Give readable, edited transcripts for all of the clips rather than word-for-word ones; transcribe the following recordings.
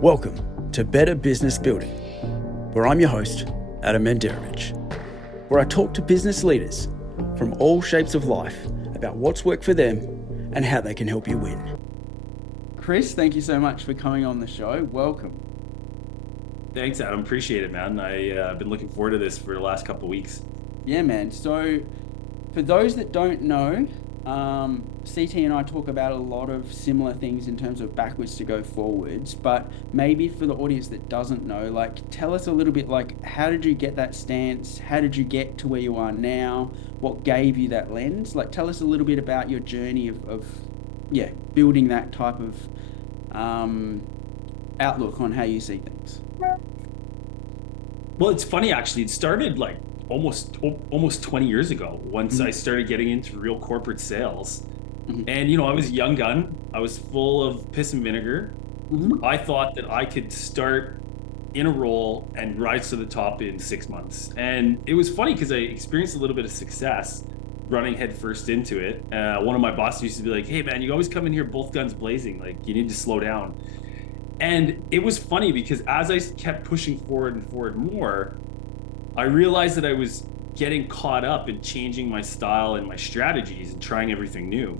Welcome to Better Business Building, where I'm your host, Adam Manderovic, where I talk to business leaders from all shapes of life about what's worked for them and how they can help you win. Chris, thank you so much for coming on the show. Welcome. Thanks, Adam. Appreciate it, man. I've been looking forward to this for the last couple of weeks. Yeah, man. So for those that don't know, CT and I talk about a lot of similar things in terms of backwards to go forwards, but maybe for the audience that doesn't know, like, tell us a little bit, like, how did you get that stance? How did you get to where you are now? What gave you that lens? Like, tell us a little bit about your journey of building that type of outlook on how you see things. Well, it's funny, actually. It started like almost 20 years ago once I started getting into real corporate sales. And, I was a young gun. I was full of piss and vinegar. I thought that I could start in a role and rise to the top in 6 months. And it was funny because I experienced a little bit of success running headfirst into it. One of my bosses used to be like, "Hey, man, you always come in here both guns blazing. Like, you need to slow down." And it was funny because as I kept pushing forward and forward more, I realized that I was getting caught up in changing my style and my strategies and trying everything new.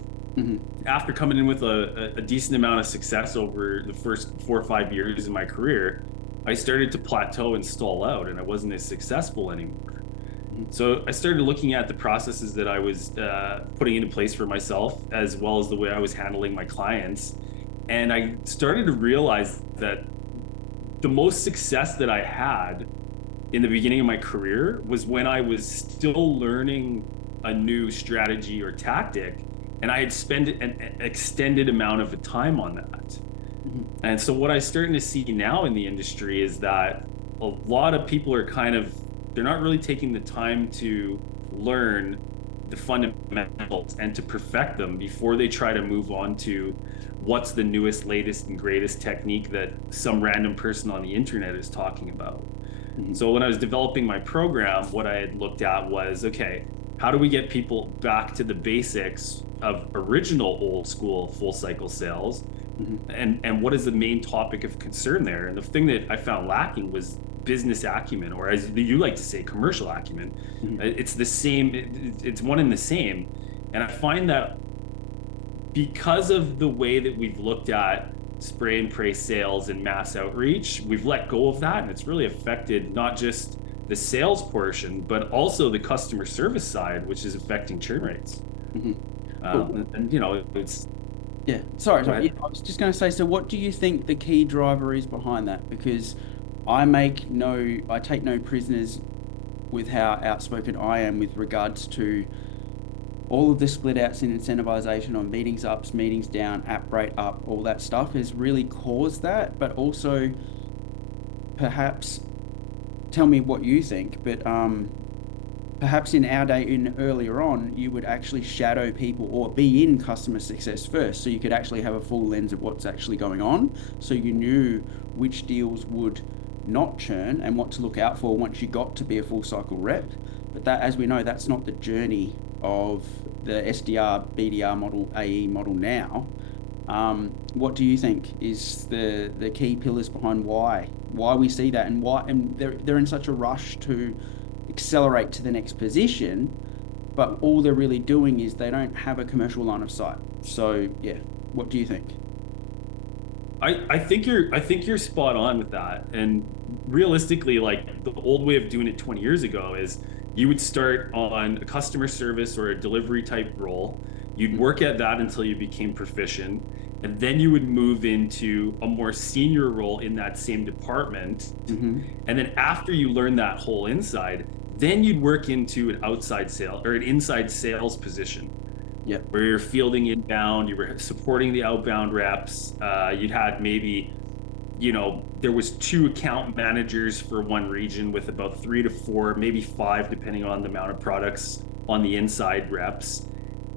After coming in with a decent amount of success over the first 4 or 5 years in my career, I started to plateau and stall out, and I wasn't as successful anymore. So I started looking at the processes that I was putting into place for myself, as well as the way I was handling my clients. And I started to realize that the most success that I had in the beginning of my career was when I was still learning a new strategy or tactic, and I had spent an extended amount of time on that. And so what I'm starting to see now in the industry is that a lot of people are they're not really taking the time to learn the fundamentals and to perfect them before they try to move on to what's the newest, latest, and greatest technique that some random person on the internet is talking about. So when I was developing my program, what I had looked at was, okay, how do we get people back to the basics of original old school full cycle sales? And what is the main topic of concern there? And the thing that I found lacking was business acumen, or as you like to say, commercial acumen. It's the same, it's one and the same. And I find that because of the way that we've looked at spray and pray sales and mass outreach, we've let go of that, and it's really affected not just the sales portion, but also the customer service side, which is affecting churn rates. It's Sorry. Yeah, I was just going to say, so what do you think the key driver is behind that? Because I take no prisoners with how outspoken I am with regards to all of the split outs in incentivization on meetings ups, meetings down, app rate up, all that stuff has really caused that. But also, perhaps, tell me what you think, but perhaps in our day, earlier on, you would actually shadow people or be in customer success first, so you could actually have a full lens of what's actually going on, so you knew which deals would not churn and what to look out for once you got to be a full cycle rep. But that, as we know, that's not the journey of the SDR, BDR model, AE model now. What do you think is the key pillars behind why we see that, and why they're in such a rush to accelerate to the next position, but all they're really doing is they don't have a commercial line of sight? So yeah, what do you think? I think you're spot on with that. And realistically, like, the old way of doing it 20 years ago is you would start on a customer service or a delivery type role. You'd work at that until you became proficient, and then you would move into a more senior role in that same department. And then after you learn that whole inside, then you'd work into an outside sale or an inside sales position. Where you're fielding inbound, you were supporting the outbound reps. You'd had maybe, there was 2 account managers for one region with about 3 to 4, maybe 5, depending on the amount of products on the inside reps.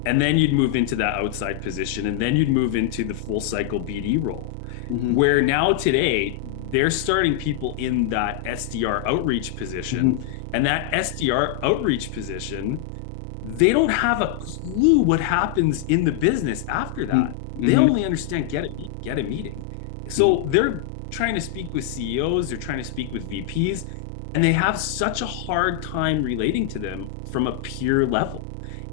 And then you'd move into that outside position, and then you'd move into the full cycle BD role. Where now today, they're starting people in that SDR outreach position. And that SDR outreach position, they don't have a clue what happens in the business after that. They only understand get a meeting. So they're trying to speak with CEOs, they're trying to speak with VPs, and they have such a hard time relating to them from a peer level.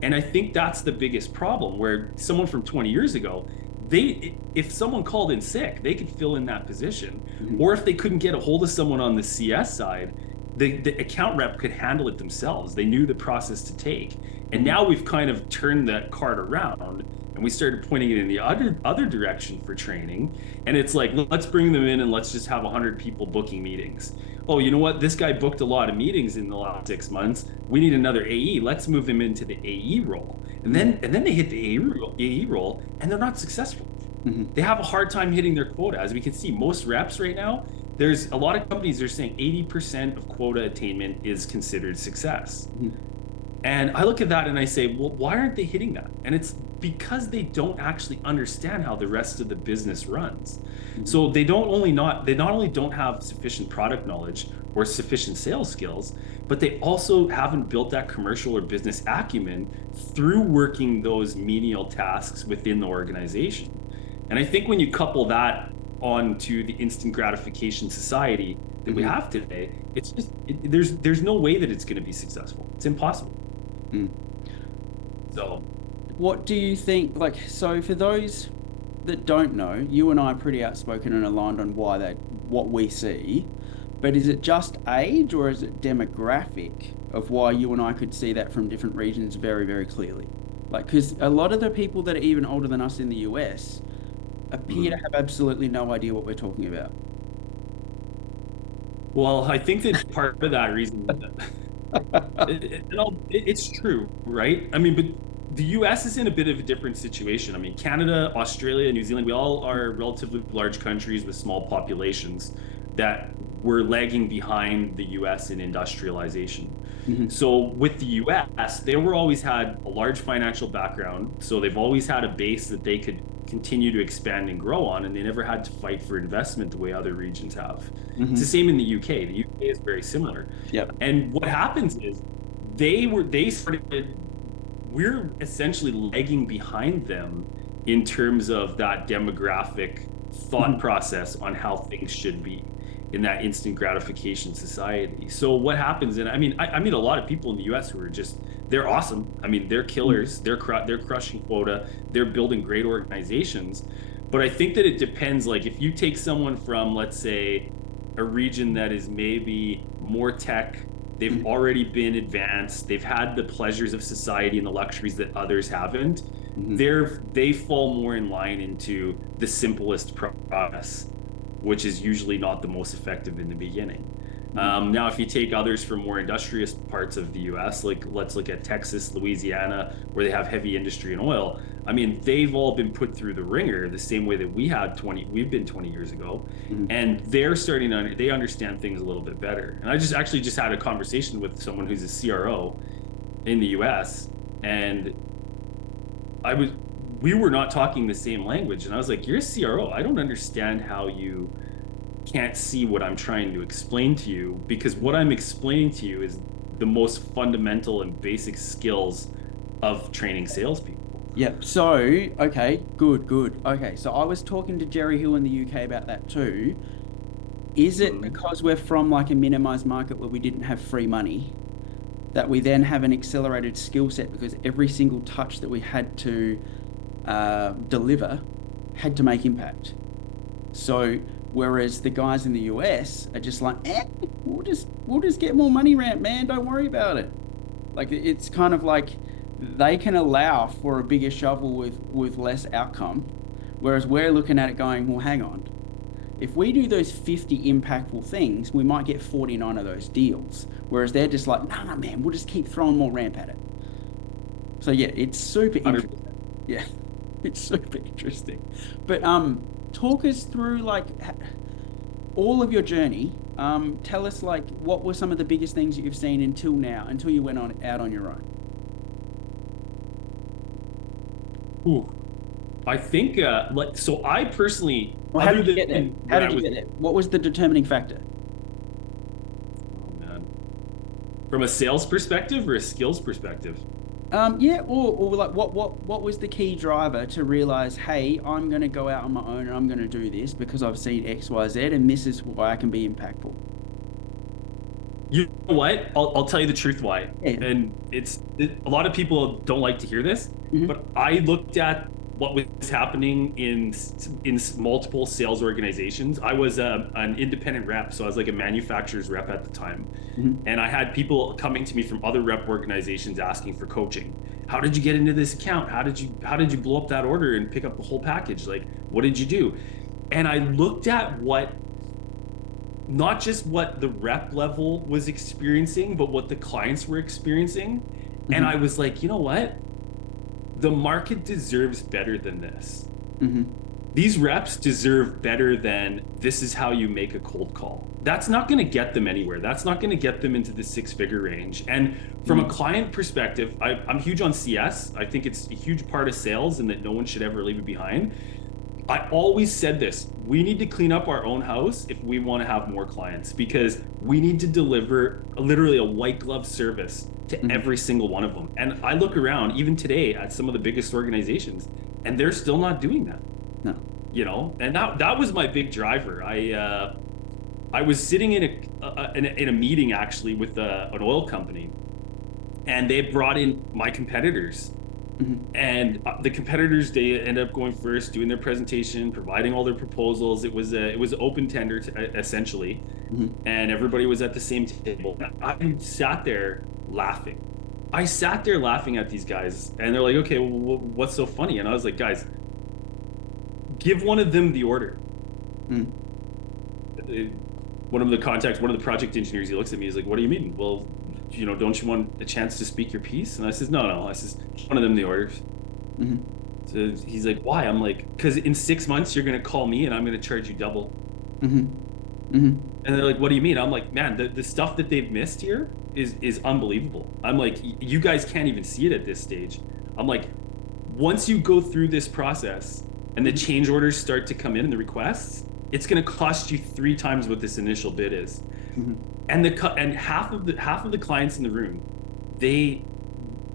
And I think that's the biggest problem, where someone from 20 years ago, if someone called in sick, they could fill in that position. Or if they couldn't get a hold of someone on the CS side, the account rep could handle it themselves. They knew the process to take. And now we've kind of turned that card around, and we started pointing it in the other direction for training. And it's like, let's bring them in and let's just have 100 people booking meetings. Oh, you know what? This guy booked a lot of meetings in the last 6 months. We need another AE. Let's move him into the AE role. And then they hit the AE role, and they're not successful. They have a hard time hitting their quota. As we can see, most reps right now, there's a lot of companies that are saying 80% of quota attainment is considered success. And I look at that and I say, well, why aren't they hitting that? And it's because they don't actually understand how the rest of the business runs. So they not only don't have sufficient product knowledge or sufficient sales skills, but they also haven't built that commercial or business acumen through working those menial tasks within the organization. And I think when you couple that onto the instant gratification society that we have today, it's just there's no way that it's going to be successful. It's impossible. So what do you think, like, so for those that don't know, you and I are pretty outspoken and aligned on what we see, but is it just age or is it demographic of why you and I could see that from different regions very, very clearly? Like, because a lot of the people that are even older than us in the US appear to have absolutely no idea what we're talking about. Well, I think that part of that reason, it's true, right? I mean, but the US is in a bit of a different situation. I mean, Canada, Australia, New Zealand, we all are relatively large countries with small populations that were lagging behind the US in industrialization. So with the US, they always had a large financial background. So they've always had a base that they could continue to expand and grow on, and they never had to fight for investment the way other regions have. It's the same in the UK. The UK is very similar. And what happens is we're essentially lagging behind them in terms of that demographic thought process on how things should be in that instant gratification society. So what happens, and I mean a lot of people in the US who are they're awesome. I mean, they're killers. They're crushing quota. They're building great organizations. But I think that it depends. Like, if you take someone from, let's say, a region that is maybe more tech, they've already been advanced, they've had the pleasures of society and the luxuries that others haven't, they fall more in line into the simplest process, which is usually not the most effective in the beginning. Now, if you take others from more industrious parts of the US, like let's look at Texas, Louisiana, where they have heavy industry and oil. I mean, they've all been put through the ringer the same way that we've been 20 years ago. And they're they understand things a little bit better. And I just had a conversation with someone who's a CRO in the US, and we were not talking the same language. And I was like, you're a CRO. I don't understand how you can't see what I'm trying to explain to you, because what I'm explaining to you is the most fundamental and basic skills of training salespeople. Yep. So, okay, good. Okay, so I was talking to Jerry Hill in the UK about that too. Is it because we're from like a minimized market where we didn't have free money that we then have an accelerated skill set because every single touch that we had to deliver had to make impact? So whereas the guys in the US are just like, we'll just get more money ramp, man. Don't worry about it. Like, it's kind of like they can allow for a bigger shovel with less outcome, whereas we're looking at it going, well, hang on. If we do those 50 impactful things, we might get 49 of those deals. Whereas they're just like, nah, man, we'll just keep throwing more ramp at it. So yeah, it's super interesting. Yeah, it's super interesting. But talk us through like all of your journey. Tell us like what were some of the biggest things that you've seen until you went out on your own. Ooh, I think so. I personally, well, how did you get there? How did you get there? What was the determining factor? Oh man, from a sales perspective or a skills perspective? Yeah, or like what was the key driver to realize, hey, I'm going to go out on my own and I'm going to do this because I've seen X, Y, Z, and this is why I can be impactful. You know what? I'll tell you the truth why. Yeah. And a lot of people don't like to hear this, Hmm. but I looked at what was happening in multiple sales organizations. I was an independent rep, so I was like a manufacturer's rep at the time. Hmm. And I had people coming to me from other rep organizations asking for coaching. How did you get into this account? How did you blow up that order and pick up the whole package? Like, what did you do? And I looked at what not just what the rep level was experiencing, but what the clients were experiencing. And Hmm. I was like, you know what? The market deserves better than this. Hmm. These reps deserve better than this is how you make a cold call. That's not going to get them anywhere. That's not going to get them into the six-figure range. And from a Hmm. client perspective, I'm huge on CS. I think it's a huge part of sales and that no one should ever leave it behind. I always said this, we need to clean up our own house if we want to have more clients because we need to deliver literally a white glove service to Hmm. every single one of them. And I look around even today at some of the biggest organizations and they're still not doing that, No. and that was my big driver. I was sitting in a meeting actually with an oil company and they brought in my competitors Hmm. and the competitors they end up going first, doing their presentation, providing all their proposals. It was open tender essentially, Hmm. and everybody was at the same table. I sat there laughing. I sat there laughing at these guys, and they're like, "Okay, well, what's so funny?" And I was like, "Guys, give one of them the order." Hmm. Uh, one of the project engineers, he looks at me. He's like, "What do you mean?" Well, don't you want a chance to speak your piece? And I says, "No, no." I says, "One of them the orders." Hmm. So he's like, why? I'm like, because in 6 months you're gonna call me and I'm gonna charge you double. Hmm. Hmm. And they're like, what do you mean? I'm like, man, the stuff that they've missed here is unbelievable. I'm like, you guys can't even see it at this stage. I'm like, once you go through this process and the change orders start to come in and the requests, it's gonna cost you 3 times what this initial bid is. Hmm. And half of the clients in the room, they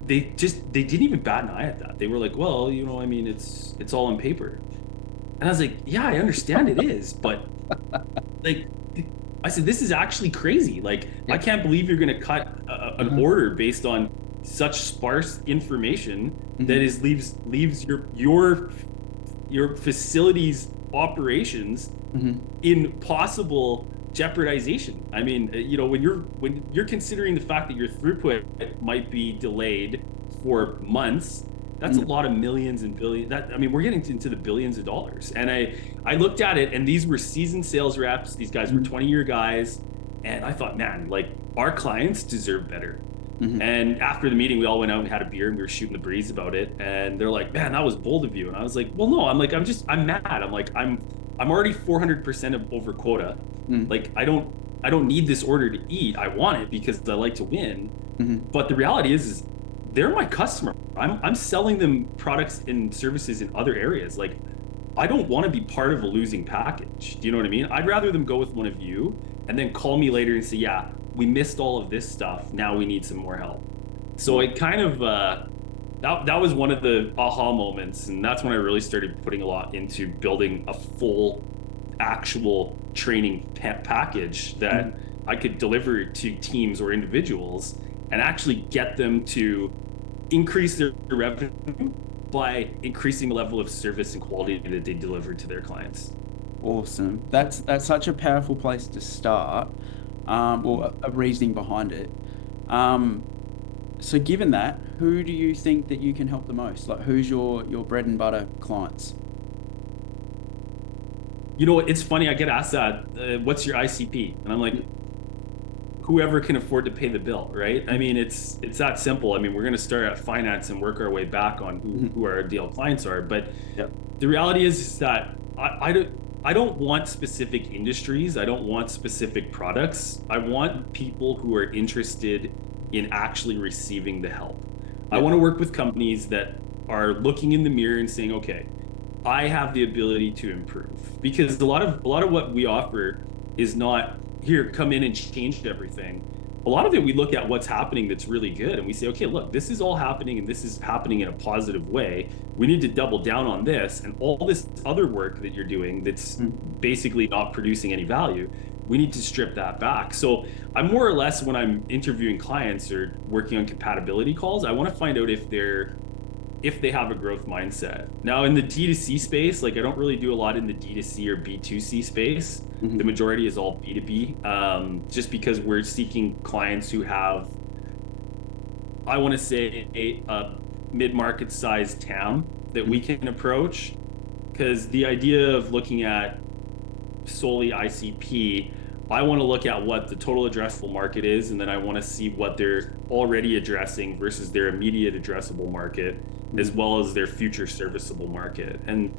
they didn't even bat an eye at that. They were like, well, I mean, it's all on paper. And I was like, yeah, I understand it is, but like, I said, this is actually crazy. Like, I Yeah. can't believe you're going to cut an Hmm. order based on such sparse information that Hmm. is leaves your facility's operations Hmm. in possible jeopardization. I mean, when you're considering the fact that your throughput might be delayed for months, that's a Hmm. lot of millions and billions. I mean, we're getting into the billions of dollars. And I looked at it, and these were seasoned sales reps. These guys were Hmm. 20-year guys, and I thought, man, like our clients deserve better. Hmm. And after the meeting, we all went out and had a beer and we were shooting the breeze about it. And they're like, man, that was bold of you. And I was like, well, no, I'm mad. I'm like, I'm already 400% of over quota. Hmm. Like, I don't need this order to eat. I want it because I like to win. Hmm. But the reality is they're my customer. I'm selling them products and services in other areas. Like, I don't want to be part of a losing package. Do you know what I mean? I'd rather them go with one of you and then call me later and say, yeah, we missed all of this stuff. Now we need some more help. So it kind of that was one of the aha moments, and that's when I really started putting a lot into building a full actual training package that Hmm. I could deliver to teams or individuals and actually get them to increase their revenue by increasing the level of service and quality that they deliver to their clients. Awesome. That's such a powerful place to start, or a reasoning behind it. Um, so given that, who do you think that you can help the most? Like, who's your bread and butter clients? It's funny. I get asked that, what's your ICP? And I'm like, whoever can afford to pay the bill, right? I mean, it's that simple. I mean, we're going to start at finance and work our way back on Mhm. who our ideal clients are. But Yep. the reality is that I don't want specific industries. I don't want specific products. I want people who are interested in actually receiving the help. I Yep. want to work with companies that are looking in the mirror and saying, okay, I have the ability to improve. Because a lot of what we offer is not here, come in and change everything. a lot of it, we look at what's happening that's really good and we say, okay, look, this is all happening and this is happening in a positive way. We need to double down on this, and all this other work that you're doing that's basically not producing any value, we need to strip that back. So I'm more or less, when I'm interviewing clients or working on compatibility calls, I want to find out if they have a growth mindset. Now in the D2C space, like I don't really do a lot in the D2C or B2C space. The majority is all B2B, just because we're seeking clients who have, I want to say, a mid-market size TAM that we can approach. Because the idea of looking at solely ICP, I want to look at what the total addressable market is, and then I want to see what they're already addressing versus their immediate addressable market, as well as their future serviceable market. And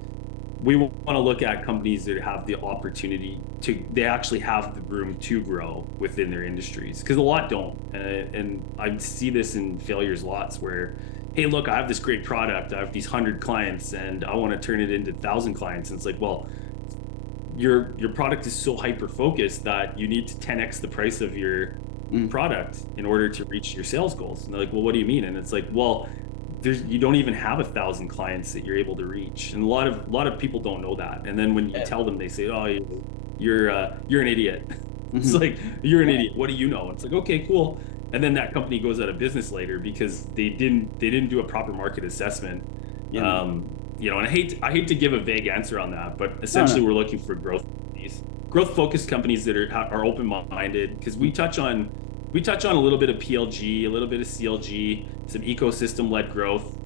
we want to look at companies that have the opportunity to, they actually have the room to grow within their industries, because a lot don't. And I see this in failures lots where, hey, look, I have this great product, I have these 100 clients and I want to turn it into 1,000 clients. And it's like, well, your product is so hyper focused that you need to 10x the price of your product in order to reach your sales goals. And they're like, well, what do you mean? And it's like, well, you don't even have 1,000 clients that you're able to reach, and a lot of people don't know that. And then when you tell them, they say, "Oh, you're an idiot." It's like, you're an idiot. What do you know? And it's like, okay, cool. And then that company goes out of business later because they didn't do a proper market assessment. You know, and I hate to give a vague answer on that, but essentially we're looking for growth focused companies that are open minded, because we touch on a little bit of PLG, a little bit of CLG, some ecosystem-led growth,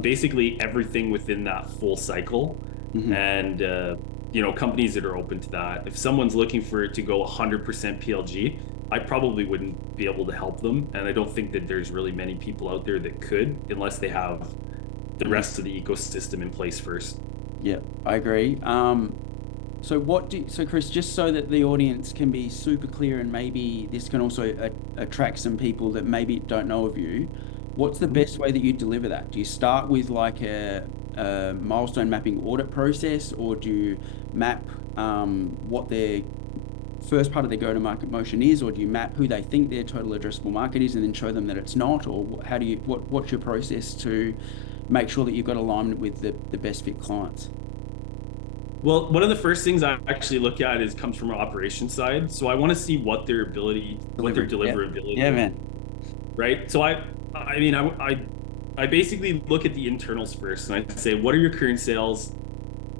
basically everything within that full cycle. And, companies that are open to that. If someone's looking for it to go 100% PLG, I probably wouldn't be able to help them. And I don't think that there's really many people out there that could, unless they have the rest of the ecosystem in place first. Yeah, I agree. So Chris, just so that the audience can be super clear, and maybe this can also attract some people that maybe don't know of you, what's the best way that you deliver that? Do you start with like a milestone mapping audit process, or do you map what their first part of their go-to-market motion is, or do you map who they think their total addressable market is and then show them that it's not? Or what's your process to make sure that you've got alignment with the best fit clients? Well, one of the first things I actually look at comes from our operations side. So I want to see what their deliverability. Yeah, man. Right. So I basically look at the internals first, and I say, what are your current sales?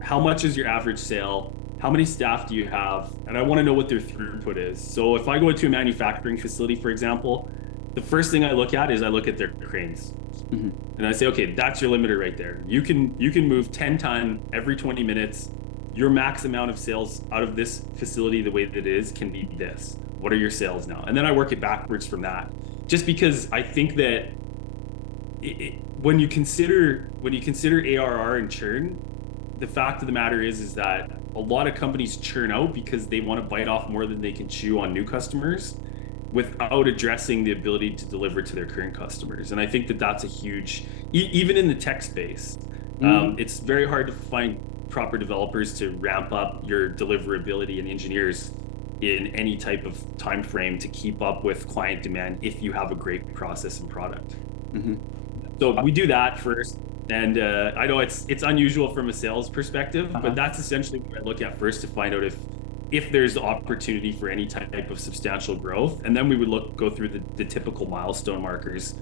How much is your average sale? How many staff do you have? And I want to know what their throughput is. So if I go into a manufacturing facility, for example, the first thing I look at their cranes. And I say, okay, that's your limiter right there. You can move 10 ton every 20 minutes. Your max amount of sales out of this facility, the way that it is, can be this. What are your sales now? And then I work it backwards from that. Just because I think that when you consider ARR and churn, the fact of the matter is that a lot of companies churn out because they want to bite off more than they can chew on new customers, without addressing the ability to deliver to their current customers. And I think that that's a huge, even in the tech space, it's very hard to find proper developers to ramp up your deliverability and engineers in any type of time frame to keep up with client demand if you have a great process and product. So we do that first. And I know it's unusual from a sales perspective, but that's essentially what I look at first to find out if there's opportunity for any type of substantial growth. And then we would go through the typical milestone markers.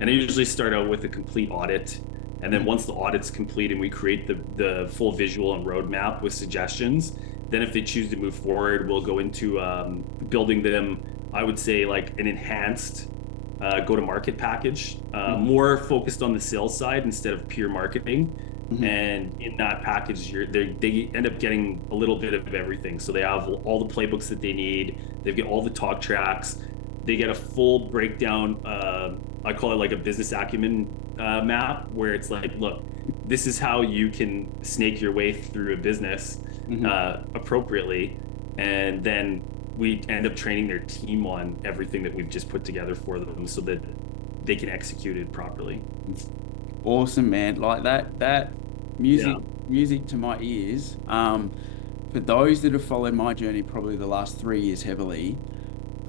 And I usually start out with a complete audit. And then once the audit's complete and we create the full visual and roadmap with suggestions, then if they choose to move forward, we'll go into building them, I would say, like an enhanced go-to-market package, more focused on the sales side instead of pure marketing. And in that package, they end up getting a little bit of everything. So they have all the playbooks that they need. They get all the talk tracks. They get a full breakdown. I call it like a business acumen map, where it's like, look, this is how you can snake your way through a business appropriately. And then we end up training their team on everything that we've just put together for them so that they can execute it properly. Awesome, man. Like that music to my ears. For those that have followed my journey probably the last 3 years heavily,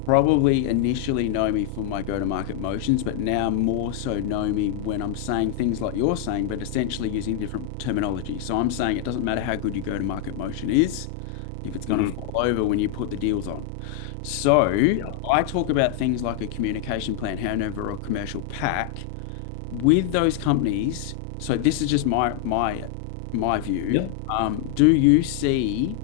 probably initially know me for my go-to-market motions, but now more so know me when I'm saying things like you're saying, but essentially using different terminology. So I'm saying it doesn't matter how good your go-to-market motion is, if it's going to fall over when you put the deals on. So Yeah. I talk about things like a communication plan, handover, or commercial pack with those companies. So this is just my view. Yeah. Do you see?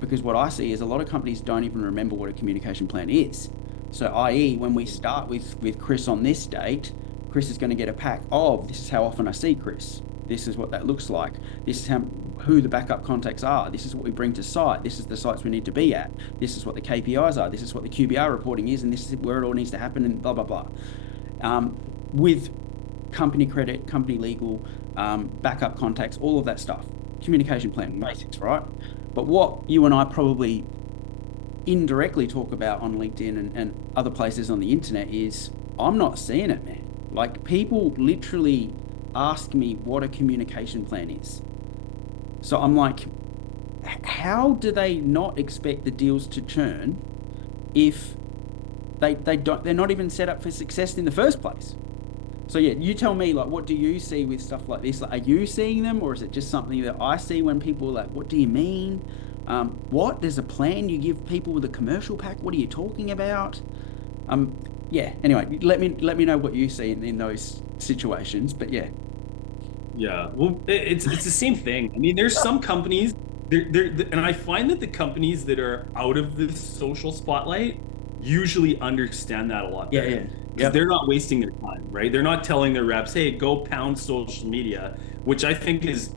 Because what I see is a lot of companies don't even remember what a communication plan is. So, i.e., when we start with Chris on this date, Chris is going to get a pack of this is how often I see Chris. This is what that looks like. This is who the backup contacts are. This is what we bring to site. This is the sites we need to be at. This is what the KPIs are. This is what the QBR reporting is, and this is where it all needs to happen, and blah blah blah. With company credit, company legal, backup contacts, all of that stuff. Communication plan, basics, right? But what you and I probably indirectly talk about on LinkedIn and other places on the internet is I'm not seeing it, man. Like people literally ask me what a communication plan is. So I'm like, how do they not expect the deals to churn if they're not even set up for success in the first place? So yeah, you tell me, like, what do you see with stuff like this? Like, are you seeing them, or is it just something that I see when people are like, what do you mean? What? There's a plan you give people with a commercial pack? What are you talking about? Yeah. Anyway, let me know what you see in those situations. But yeah. Yeah. Well, it's the same thing. I mean, there's some companies, and I find that the companies that are out of the social spotlight usually understand that a lot better. Yeah. Because they're not wasting their time, right? They're not telling their reps, "Hey, go pound social media," which I think is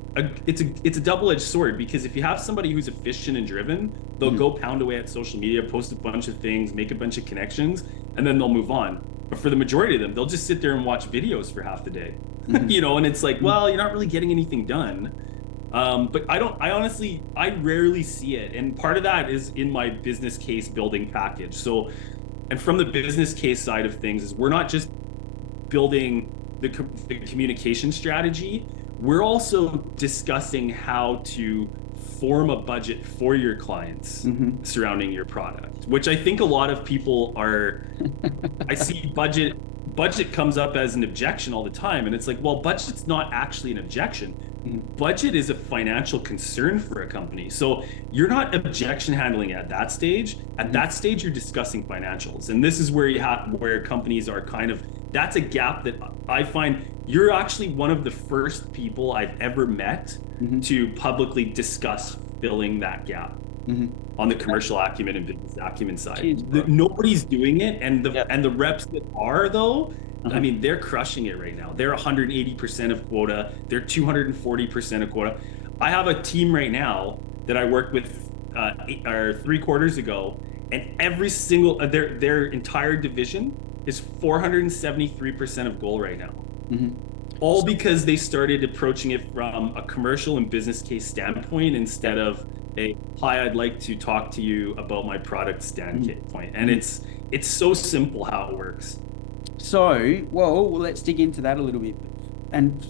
it's a double-edged sword, because if you have somebody who's efficient and driven, they'll go pound away at social media, post a bunch of things, make a bunch of connections, and then they'll move on. But for the majority of them, they'll just sit there and watch videos for half the day, you know. And it's like, well, you're not really getting anything done. But I rarely see it, and part of that is in my business case building package. So. And from the business case side of things, is we're not just building the communication strategy, we're also discussing how to form a budget for your clients surrounding your product, which I think a lot of people are, I see budget comes up as an objection all the time. And it's like, well, budget's not actually an objection. Budget is a financial concern for a company. So you're not objection handling at that stage. At that stage, you're discussing financials. And this is where where companies are kind of, that's a gap that I find you're actually one of the first people I've ever met to publicly discuss filling that gap on the commercial acumen and business acumen side. Jeez, nobody's doing it. And the reps that are, though, I mean, they're crushing it right now. They're 180% of quota. They're 240% of quota. I have a team right now that I worked with 3 quarters ago, and every single their entire division is 473% of goal right now. All because they started approaching it from a commercial and business case standpoint instead of a, hi, I'd like to talk to you about my product standpoint. And it's so simple how it works. So, well, let's dig into that a little bit. And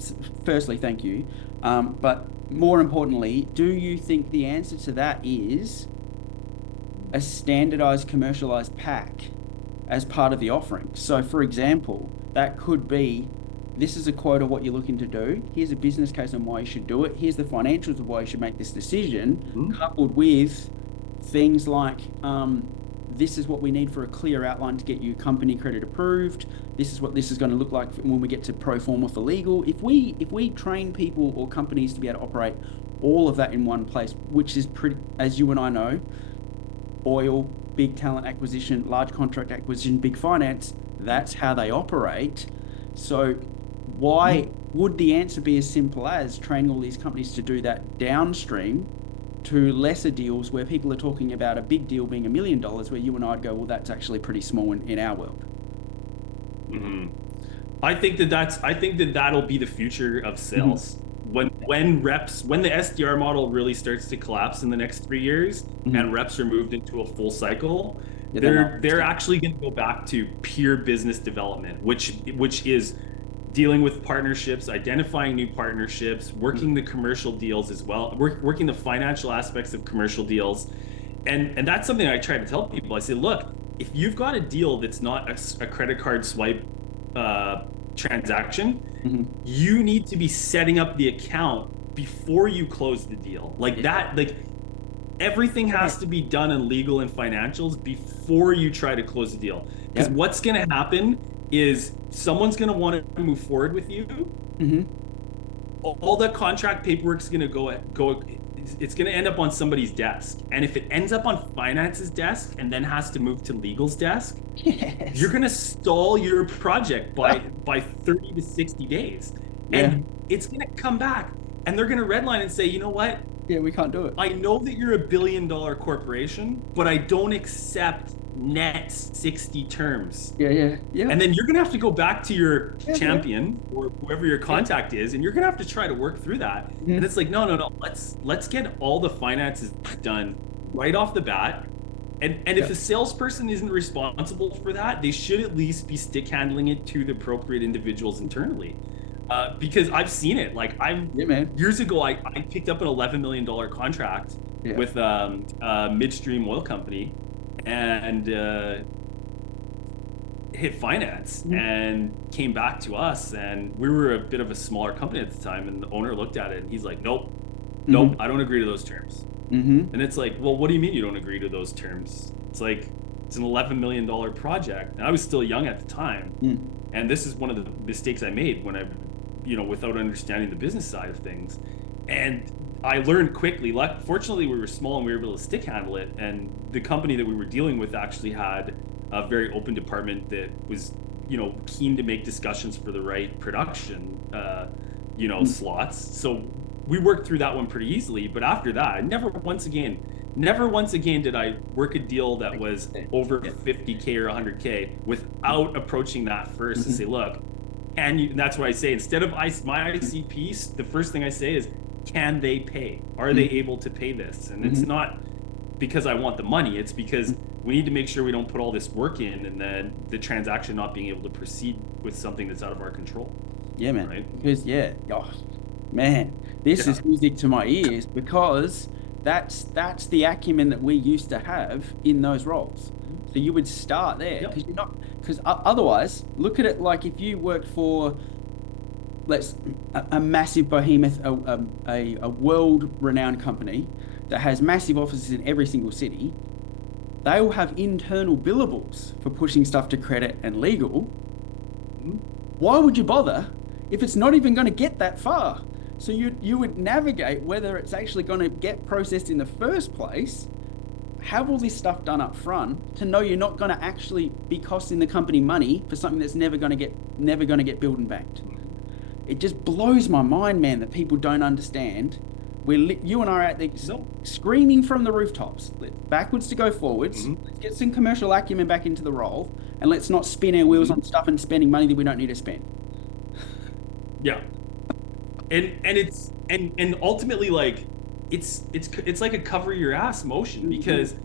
firstly, thank you. But more importantly, do you think the answer to that is a standardized commercialized pack as part of the offering? So, for example, that could be, this is a quote of what you're looking to do. Here's a business case on why you should do it. Here's the financials of why you should make this decision, coupled with things like, this is what we need for a clear outline to get you company credit approved. This is what this is going to look like when we get to pro forma for legal. If we train people or companies to be able to operate all of that in one place, which is pretty, as you and I know, oil, big talent acquisition, large contract acquisition, big finance, that's how they operate. So why would the answer be as simple as training all these companies to do that downstream to lesser deals where people are talking about a big deal being $1 million, where you and I'd go, well, that's actually pretty small in our world. I think that that'll be the future of sales. When the SDR model really starts to collapse in the next 3 years and reps are moved into a full cycle, they're actually going to go back to pure business development, which is dealing with partnerships, identifying new partnerships, working the commercial deals as well, working the financial aspects of commercial deals. And that's something I try to tell people. I say, look, if you've got a deal that's not a credit card swipe transaction, you need to be setting up the account before you close the deal. Like that, like everything has to be done in legal and financials before you try to close the deal. Because what's going to happen is someone's going to want to move forward with you. All the contract paperwork is going to go. It's going to end up on somebody's desk, and if it ends up on finance's desk and then has to move to legal's desk, you're going to stall your project by 30 to 60 days, and it's going to come back, and they're going to redline and say, you know what? Yeah, we can't do it. I know that you're $1 billion corporation, but I don't accept net 60 terms. Yeah. And then you're going to have to go back to your champion or whoever your contact is, and you're going to have to try to work through that. And it's like, no. Let's get all the finances done right off the bat. And if the salesperson isn't responsible for that, they should at least be stick handling it to the appropriate individuals internally. Because I've seen it. Like years ago, I picked up an $11 million contract with a midstream oil company, and hit finance and came back to us, and we were a bit of a smaller company at the time, and the owner looked at it and he's like, nope, I don't agree to those terms. And it's like, well, what do you mean you don't agree to those terms? It's like, it's an $11 million project, and I was still young at the time, and this is one of the mistakes I made when I, without understanding the business side of things. And I learned quickly. Fortunately, we were small and we were able to stick handle it. And the company that we were dealing with actually had a very open department that was, keen to make discussions for the right production, slots. So we worked through that one pretty easily. But after that, never once again did I work a deal that was over 50K or 100K without approaching that first to say, look, and that's why I say, instead of my ICPs, the first thing I say is, can they pay? Are they able to pay this? And it's not because I want the money. It's because we need to make sure we don't put all this work in and then the transaction not being able to proceed with something that's out of our control. Yeah, man. Right? Because, this is music to my ears, because that's the acumen that we used to have in those roles. So you would start there, because otherwise, look at it like if you worked for a massive behemoth, a world-renowned company that has massive offices in every single city. They will have internal billables for pushing stuff to credit and legal. Why would you bother if it's not even going to get that far? So you would navigate whether it's actually going to get processed in the first place, have all this stuff done up front to know you're not going to actually be costing the company money for something that's never going to get billed and banked. It just blows my mind, man, that people don't understand. You and I are out there screaming from the rooftops. Backwards to go forwards. Let's get some commercial acumen back into the role, and let's not spin our wheels on stuff and spending money that we don't need to spend. Yeah, and ultimately, like, it's like a cover your ass motion, because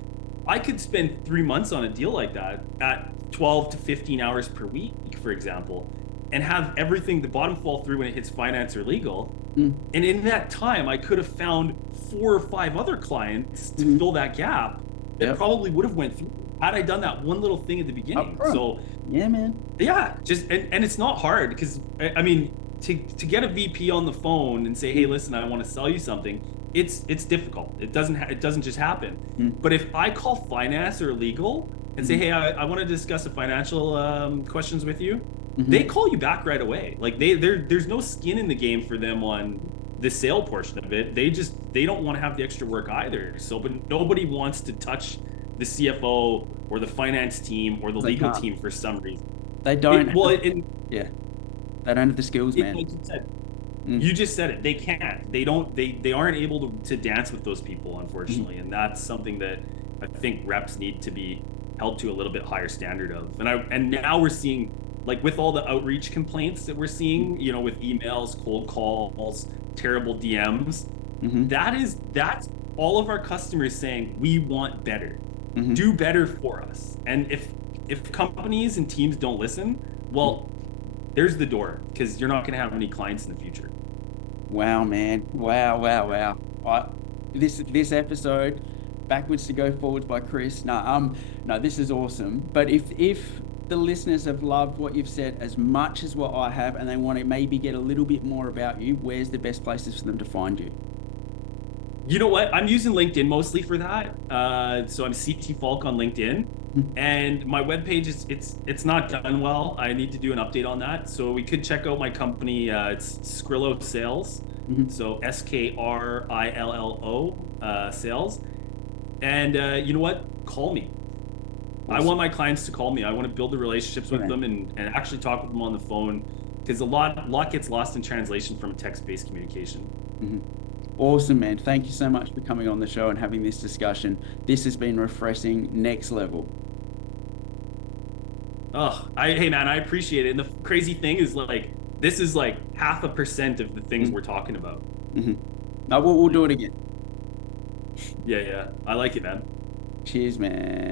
I could spend 3 months on a deal like that at 12 to 15 hours per week, for example, and have everything, the bottom fall through when it hits finance or legal. And in that time, I could have found 4 or 5 other clients to fill that gap that probably would have went through had I done that one little thing at the beginning. So yeah, man. Yeah, just and it's not hard, because I mean, to get a VP on the phone and say, hey, listen, I want to sell you something, it's difficult. It doesn't just happen. But if I call finance or legal and say, hey, I want to discuss the financial questions with you, they call you back right away. Like there's no skin in the game for them on the sale portion of it. They don't want to have the extra work either. So, but nobody wants to touch the CFO or the finance team or the legal team for some reason. They don't. They don't have the skills, man. Like you said, you just said it. They can't. They don't. They aren't able to dance with those people, unfortunately, and that's something that I think reps need to be held to a little bit higher standard of. And now we're seeing, like, with all the outreach complaints that we're seeing, with emails, cold calls, terrible DMs, that's all of our customers saying, we want better, do better for us. And if companies and teams don't listen, well, there's the door, because you're not going to have any clients in the future. Wow, man. Wow. This episode backwards to go forwards by Chris. No, this is awesome. But if the listeners have loved what you've said as much as what I have, and they want to maybe get a little bit more about you, where's the best places for them to find you? You know what? I'm using LinkedIn mostly for that. So I'm Ct Falk on LinkedIn, and my webpage it's not done well. I need to do an update on that. So we could check out my company. It's Skrillo Sales. So Skrillo sales. And you know what? Call me. Awesome. I want my clients to call me. I want to build the relationships with them and actually talk with them on the phone, because a lot gets lost in translation from text-based communication. Awesome, man. Thank you so much for coming on the show and having this discussion. This has been refreshing, next level. Hey man, I appreciate it. And the crazy thing is, like, this is like 0.5% of the things we're talking about. No, we'll do it again. Yeah. I like it, man. Cheers, man.